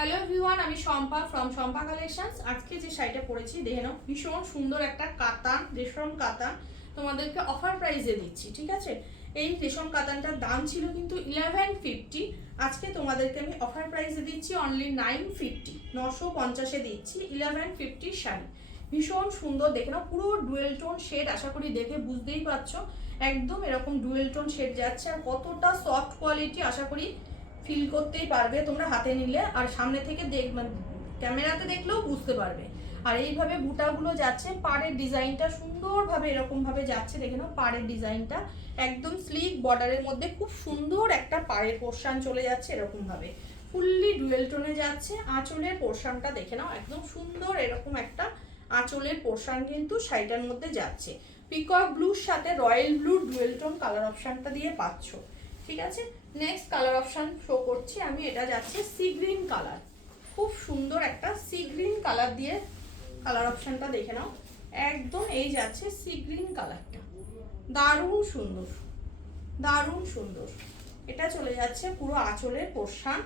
Hello everyone, আমি Shampa from Shampa collections. আজকে যে শাড়িটা পরেছি দেখে নাও, ভীষণ সুন্দর একটা কাতান, রেশম কাতান তোমাদেরকে অফার প্রাইসে দিচ্ছি। ঠিক আছে, এই রেশম কাতানটার দাম ছিল কিন্তু 1150। আজকে তোমাদেরকে আমি অফার প্রাইসে দিচ্ছি অনলি 950, 950-এ দিচ্ছি 1150 শাড়ি। ভীষণ সুন্দর দেখে নাও, পুরো ডুয়েল টোন শেড, আশা করি দেখে বুঝতেই পারছো একদম এরকম ডুয়েল টোন শেড যাচ্ছে। আর কতটা সফট কোয়ালিটি আশা করি ফিল করতেই পারবে তোমরা হাতে নিলে, আর সামনে থেকে মানে ক্যামেরাতে দেখলেও বুঝতে পারবে। আর এইভাবে বুটাগুলো যাচ্ছে, পাড়ের ডিজাইনটা সুন্দরভাবে এরকম ভাবে যাচ্ছে, দেখে নাও পাড়ের ডিজাইনটা একদম স্লিক বর্ডারের মধ্যে খুব সুন্দর একটা পাড়ের পোর্শন চলে যাচ্ছে এরকম ভাবে, ফুললি ডুয়েল টোনে যাচ্ছে। আঁচলের পোর্শনটা দেখে নাও, একদম সুন্দর এরকম একটা আঁচলের পোর্শন কিন্তু শাড়িটার মধ্যে যাচ্ছে। পিকক ব্লুর সাথে royal blue dual tone colour অপশনটা দিয়ে পাচ্ছ। ঠিক আছে, নেক্সট কালার অপশন শো করছি আমি, এটা যাচ্ছে সি গ্রিন কালার, খুব সুন্দর একটা সি গ্রিন কালার দিয়ে কালার অপশনটা দেখে নাও, একদম এই যাচ্ছে সি গ্রিন কালারটা, দারুণ সুন্দর, দারুণ সুন্দর। এটা চলে যাচ্ছে পুরো আঁচলের পোর্শন,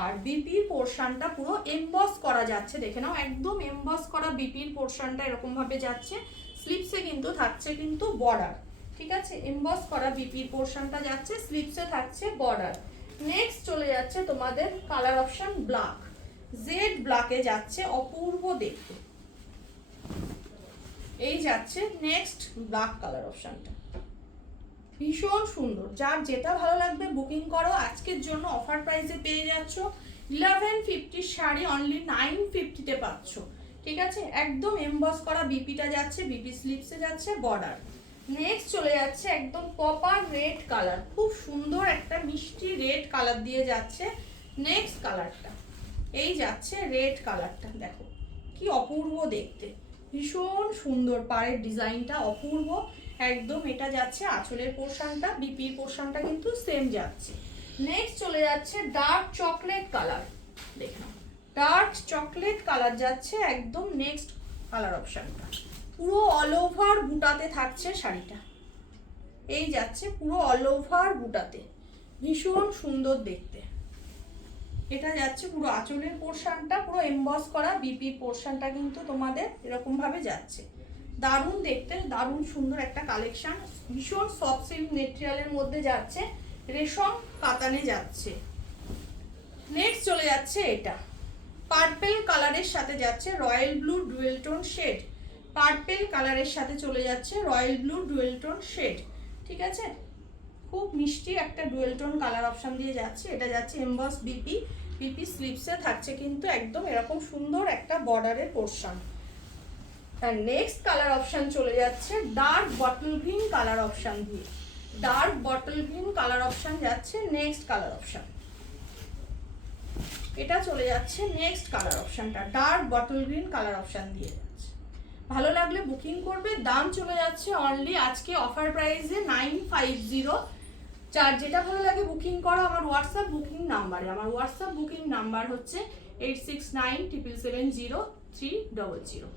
আর বিপির পোর্শনটা পুরো এমবস করা যাচ্ছে, দেখে নাও একদম এমবস করা বিপির পোর্শনটা এরকম ভাবে যাচ্ছে। স্লিপসে কিন্তু থাকছে কিন্তু বর্ডার, ঠিক আছে, এমবস করা বিপির পোর্শনটা যাচ্ছে, স্লিপসে থাকছে বর্ডার। নেক্সট চলে যাচ্ছে তোমাদের কালার অপশন ব্ল্যাক, জেড ব্ল্যাকে যাচ্ছে, অপূর্ব দেখতে। এই যাচ্ছে নেক্সট ব্ল্যাক কালার অপশনটা, ভীষণ সুন্দর। যার যেটা ভালো লাগবে বুকিং করো, আজকের জন্য অফার প্রাইসে পেয়ে যাচ্ছ 1150 শাড়ি অনলি 950-তে পাচ্ছ। ঠিক আছে, একদম এমবস করা বিপিটা যাচ্ছে, বিপি স্লিপসে যাচ্ছে বর্ডার। নেক্সট চলে যাচ্ছে একদম কপার রেড কালার, খুব সুন্দর একটা মিষ্টি রেড কালার দিয়ে যাচ্ছে। নেক্সট কালারটা এই যাচ্ছে রেড কালারটা, দেখো কি অপূর্ব দেখতে, ভীষণ সুন্দর, পাড়ের ডিজাইনটা অপূর্ব একদম। এটা যাচ্ছে আঁচলের পোর্শনটা, বিপির পোর্শনটা কিন্তু সেম যাচ্ছে। নেক্সট চলে যাচ্ছে ডার্ক চকলেট কালার, দেখো ডার্ক চকলেট কালার যাচ্ছে একদম নেক্সট কালার অপশনটা, পুরো অল ওভার বুটাতে থাকছে শাড়িটা, এই যাচ্ছে পুরো অল ওভার বুটাতে, ভীষণ সুন্দর দেখতে। এটা যাচ্ছে পুরো আঁচলের পোর্শনটা পুরো এমবস করা, বিপির পোর্শনটা কিন্তু তোমাদের এরকম ভাবে যাচ্ছে, দারুণ দেখতে, দারুণ সুন্দর একটা কালেকশন। ভীষণ সফট সিল্ক মেটেরিয়ালের মধ্যে যাচ্ছে, রেশম কাতানে যাচ্ছে। নেক্সট চলে যাচ্ছে এটা পার্পেল কালারের সাথে যাচ্ছে royal blue dual tone shade, purple কালারের সাথে চলে যাচ্ছে royal blue dual tone shade. ঠিক আছে, খুব মিষ্টি একটা ডুয়েল টোন কালার অপশন দিয়ে যাচ্ছে। এটা যাচ্ছে এমবস বিপি, বিপি স্লিপসে থাকছে কিন্তু একদম এরকম সুন্দর একটা বর্ডারের পোর্শন। আর নেক্সট কালার অপশন চলে যাচ্ছে dark bottle green colour option দিয়ে, dark bottle green colour option যাচ্ছে নেক্সট কালার অপশন। এটা চলে যাচ্ছে নেক্সট কালার অপশনটা, dark bottle green colour option দিয়ে যাচ্ছে। ভালো লাগলে বুকিং করবে, দাম চলে যাচ্ছে অনলি আজকে অফার প্রাইসে 950। যার যেটা ভালো লাগে বুকিং করো আমার হোয়াটসঅ্যাপ বুকিং নাম্বারে, আমার হোয়াটসঅ্যাপ বুকিং নাম্বার হচ্ছে 8697770300।